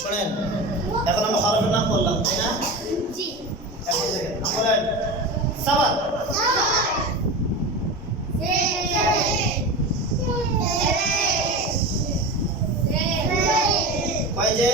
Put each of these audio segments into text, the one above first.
শোনেন, এখন আমরা হরফের নাম বললাম, তাই না? জি। এখন দেখেন, বলেন সাবাত। কয় যে?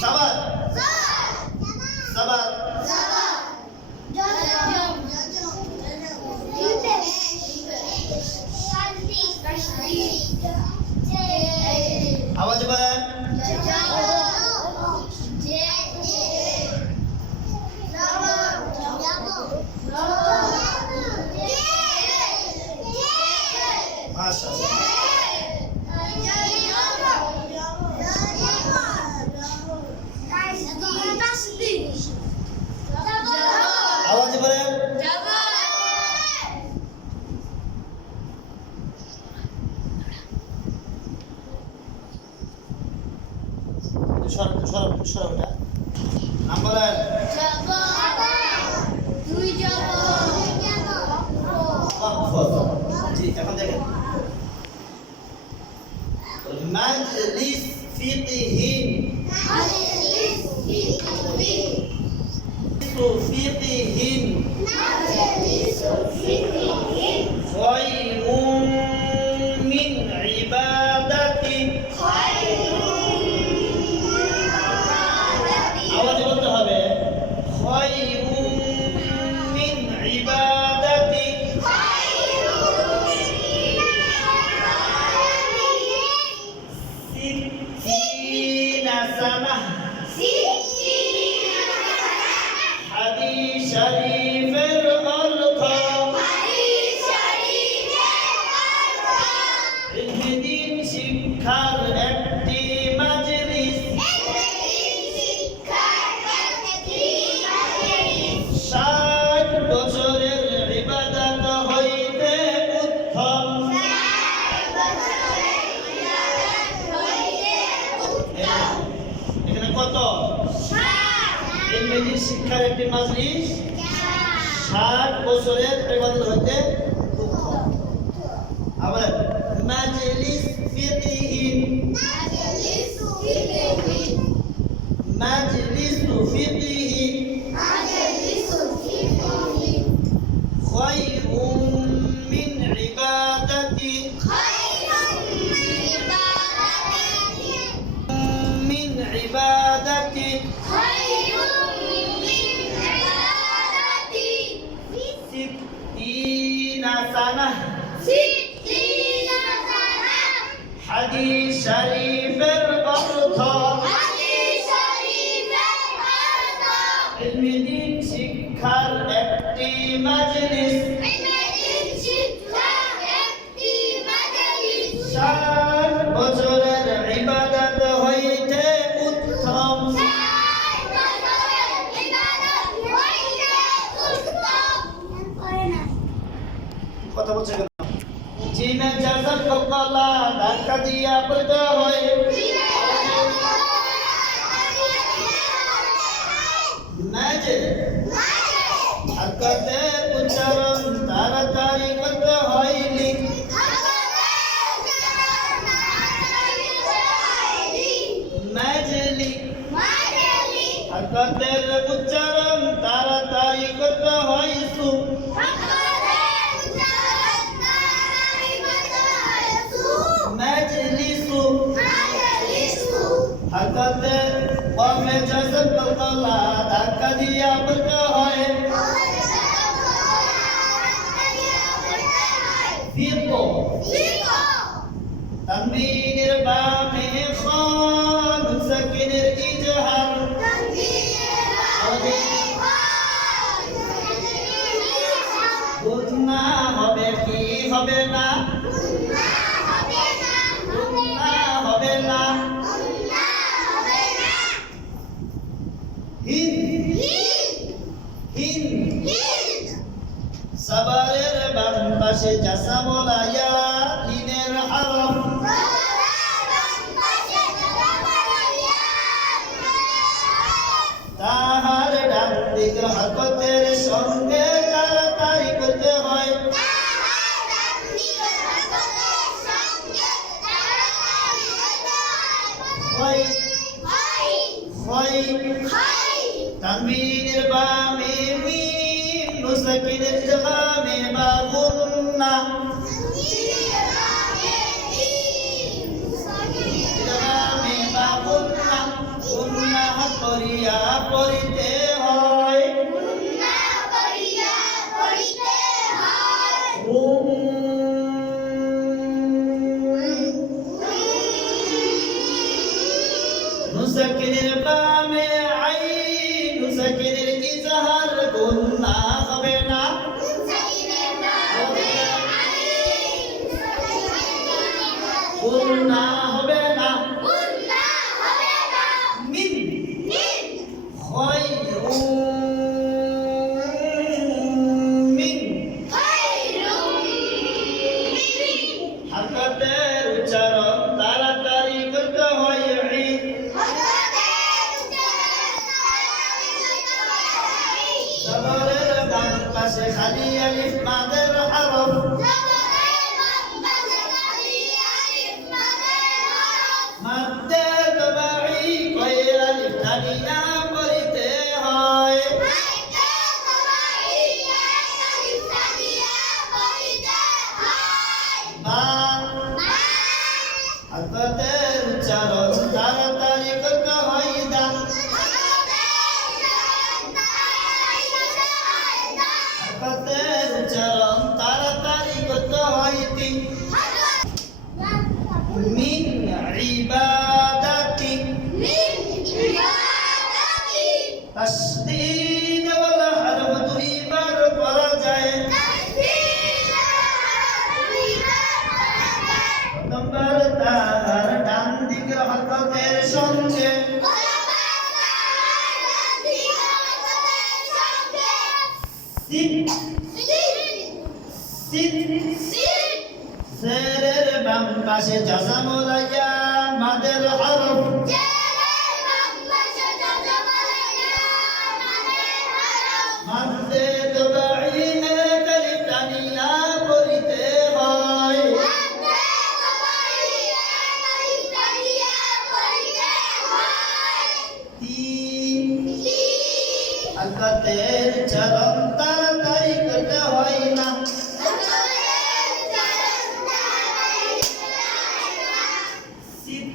সাবাত। সাবাত। আওয়াজ বলেন। মাশাআল্লাহ। আওয়াজ বলেন। সরবটা নাম বলেন। জি, এখন দেখেন মাজলিস ফিকহিন। ফিকহিন খায়রুম মিন ইবাদাতি। আওয়াজ বলতে হবে। খায়রুম মিন ইবাদাতি। সিত্তিনা সানাহ। হাদিস শরীফের অর্থ। ইলমিদ্দিন শিক্ষার একটি মাজলিস। 60 বছরের ইবাদত হইতে উত্তম। এখানে কত? ইলমিদ্দিন শিক্ষার একটি মাজলিস 60 বছরের ইবাদত হইতে উত্তম। আবার মাজলিস ফিকহিন। মাজলিস ফিকহিন খায়রুম মিন ইবাদাতি। মিন ইবাদাতি। সিত্তিনা সানাহ। হাদিস শরীফের অর্থ। ইলমিদ্দিন শিক্ষার একটি মাজলিস। 60 বছরের ইবাদত হইতে উত্তম। কথা বলছে কেন? জিমে জাজার কলা ধাক্কা দিয়া পড়তে হয়। নাজে হরকতের উচ্চারণ তাড়াতাড়ি করতে হয়। লিখ। মাজলি। হরকতের উচ্চারণ তাড়াতাড়ি করতে হয়। সু। মাজলিসু। হরকতের কমে জাজম কলা ধাক্কা দিয়া পড়তে হয়। লিখবো তানবীনের বামে খা নুন সাকিনের ইজহার গুন্না হবে কি হবে না গুন্না হবে না হিন হিন সাবারের বাম পাশে জাসামলা ইয়া লিনের হরফ তাহার ডান দিক হরকতের সঙ্গে তাড়াতাড়ি করতে হয় হয় হয় তানবীনের বামে মিম নুন সাকিনের ইদগামে বা গুন্না ইদগামে বা গুন্না গুন্না করিয়া পড়িতে হয় নুন সাকিনের বামে আইন নুন সাকিনের ইজহার গুন্না হবে না গুন্না হবে না মিন মিন হরকতের উচ্চারণ তাড়াতাড়ি করতে হয় ঈদ সাবরের বাম পাশে খালি আলিফ মাদের হরফ মাদ্দে তবাই কয় আলিফ টানিয়া পড়িতে হয় বা হরকতের উচ্চারণ তাড়াতাড়ি করতে হয় দা হরকতের উচ্চারণ তাড়াতাড়ি করতে হয় তি মিন ইবাদাতি তাসদীদ ওয়ালা হরফ দুইবার পড়া যায় নম্বর তার ডান দিকের হরকতের সঙ্গে সিন সিন সেরের বাম পাশে জাসামলা ইয়া মাদের হরফ মাদ্দে তবাই এক আলিফ টানিয়া পড়িতে হয় তি হরকতের চরণ তাড়াতাড়ি করতে হয় না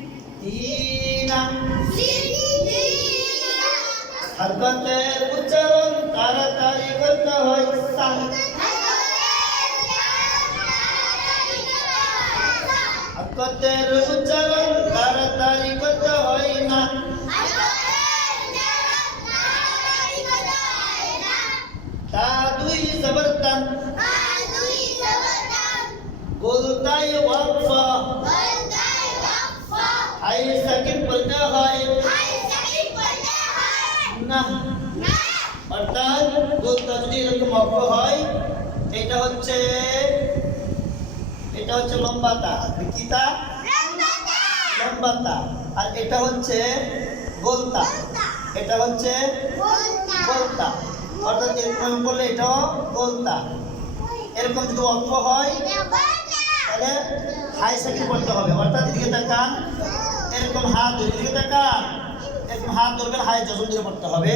সিদ্দিনা হরকতের উচ্চারণ তাড়াতাড়ি করতে হয় সা হরকতের উচ্চারণ তাড়াতাড়ি করতে হয় না তা দুই জবরতান গোলতায় ওয়াকফা হাই সাকিন পড়তে হয় না অর্থাৎ গোলতা যদি এরকম ওয়াকফ হয় এটা হচ্ছে লম্বাতা কিতা লম্বাতা আর এটা হচ্ছে গোলতা এটা হচ্ছে গোলতা অর্থাৎ এরকম বললে এটাও গোলতা এরকম যদি ওয়াকফ হয় তাহলে হাই সাকিন পড়তে হবে অর্থাৎ এদিকে তাকান এরকম হাত ধরে এদিকে তাকান এরকম হাত ধরবেন হাই জজম দিয়ে পড়তে হবে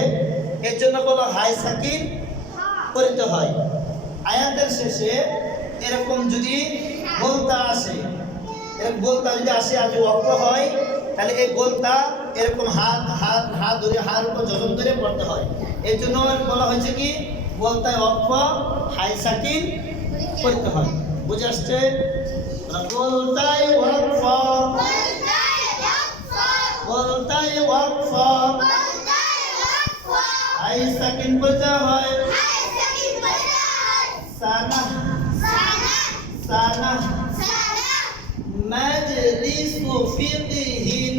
এর জন্য বলো হাই সাকিন পড়তে হয় আয়াতের শেষে এরকম যদি গোলতা আসে এরকম গোলতা যদি আসে আর ওয়াকফ হয় তাহলে এই গোলতা এরকম হাত ধরে হাত উপর জজম ধরে পড়তে হয় এর জন্য বলা হয়েছে কি গোলতায় ওয়াকফ হাই সাকিন পড়তে হয়। বুঝে আসছে? বলতাই ওয়াকফ, বলতাই ওয়াকফ, আই সাকিন বলতে হয় সানা, সানা, মাজলিসু ফিকহিন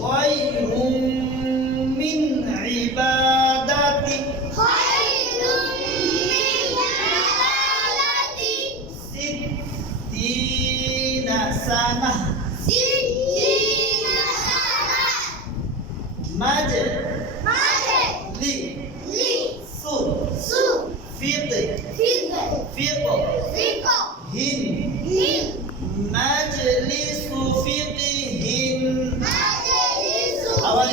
খায়রুম মিন ইবাদাতি সিত্তিনা সানা। মাজলিসু ফিকহিন মাজলিসু ফিকহিন আওয়াজ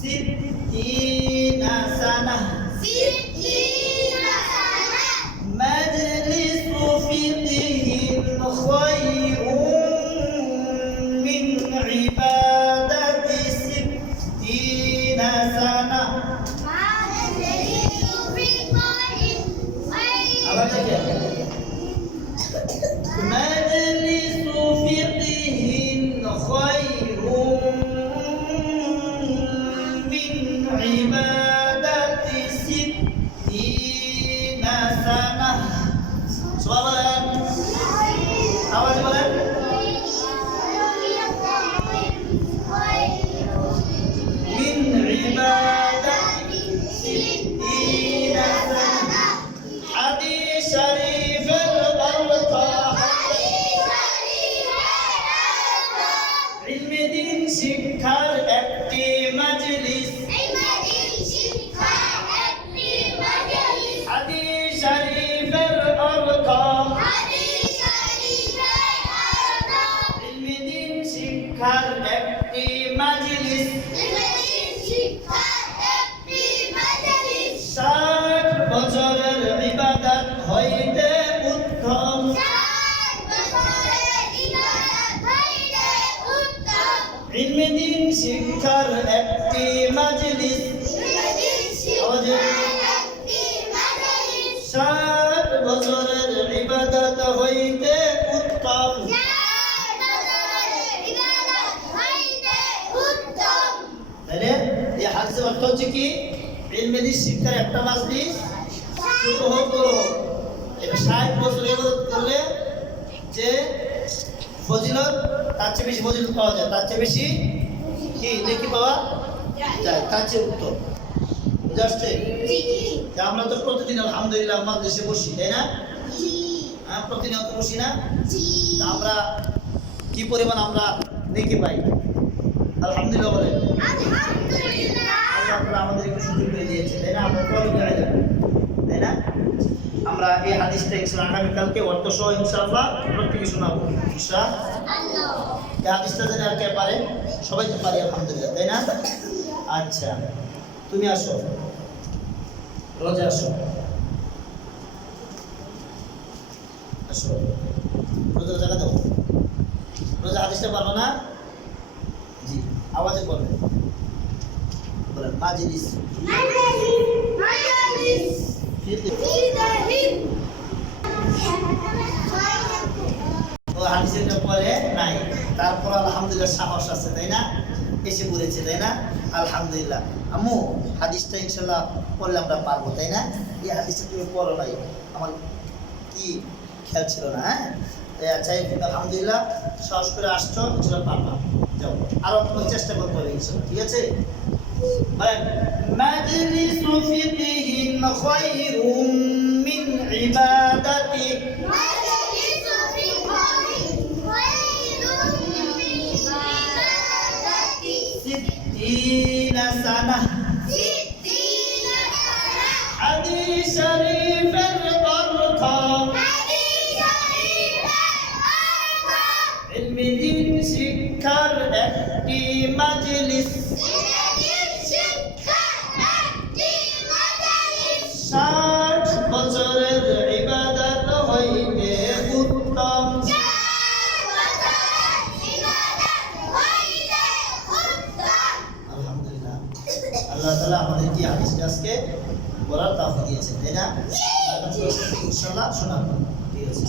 sittina sanah majlisu fiqhin khayrun min ibadati sittina sanah. Apa lagi? Majlisu fiqhin khayrun min ibadati sittina sanah. Soalan. Apa soalan? Min ibadati sittina sanah. Hadis syarif al-Barqah. ilmi din শিক্ষার একটি মাজলিস হাদিস শরীফের অর্থ ilmi din শিক্ষার একটি মাজলিস 60 বছরের ইবাদত হইতে উত্তম ilmi din শিক্ষার একটি মাজলিস 60 বছরের ইবাদত হইতে উত্তম। তাহলে এই হাদিসের অর্থ হচ্ছে কি ilmi din শিক্ষার একটা মাজলিস ছোট হোক বড় হোক এটা 60 বছর ইবাদত করলে যে ফজিলত তার চেয়ে বেশি ফজিলত পাওয়া যায়, তার চেয়ে বেশি কি নেকি পাওয়া যায়, তার চেয়ে উত্তম। বুঝতে আমরা তো প্রতিদিন আলহামদুলিল্লাহ মাদ্রাসায় বসি, তাই না? হ্যাঁ, প্রতিনিয়ত বসি না? আমরা কি পরিমাণ আমরা নেকি পাই আলহামদুলিল্লাহ বলেন। আল্লাহ আমাদের একটু সুযোগ করে দিয়েছে, তাই না? আমরা তাই না? আমরা এই হাদিসটা ইনশাআল্লাহ আগামীকালকে অর্থ সহ ইনশাআল্লাহ প্রত্যেকে শোনাবো ইনশাআল্লাহ। এই হাদিসটা জানে আর কে পারে? সবাই তো পারে আলহামদুলিল্লাহ, তাই না? আচ্ছা, তুমি আসো, রোজা আসো, আসো রোজা জায়গা দাও। রোজা হাদিসটা পারবো না? জি, আওয়াজে বলবেন, বলেন মাজলিস হাদিসের পরে নাই, তারপর আলহামদুলিল্লাহ সাহস আছে, তাই না? এসে পড়েছে, তাই না? আলহামদুলিল্লাহ। আম্মু হাদিসটা ইনশাল্লাহ পড়লে আমরা পারবো, তাই না? এই হাদিসটা তুমি পড়ো নাই, আমার কি খেয়াল ছিল না। হ্যাঁ, আচ্ছা আলহামদুলিল্লাহ, সাহস করে আসছো, ইনশাআল্লাহ পারবা। যাও, আরো চেষ্টা করতে হবে ইনশাআল্লাহ, ঠিক আছে? মাজলিসু ফিকহিন খায়রুম মিন ইবাদাতি, মাজলিসু ফিকহিন খায়রুম মিন ইবাদাতি সিদ্দিনা সানাহ, সিদ্দিনা সানাহ। হাদিস শরীফের অর্থ, হাদিস শরীফের অর্থ ইলমি দ্বীন শিক্ষার একটি মাজলিস, ইলমি শিক্ষার একটি মাজালিস। 60 বছরের ইবাদত হইতে উত্তম। 4 বছরের ইবাদত হইতে উত্তম। আলহামদুলিল্লাহ, আল্লাহ তাআলা আমাদেরকে হাদিসটা আজকে পড়ার তাওফিক দিয়েছেন, তাই না? ইনশাআল্লাহ শোনাবো, ঠিক আছে।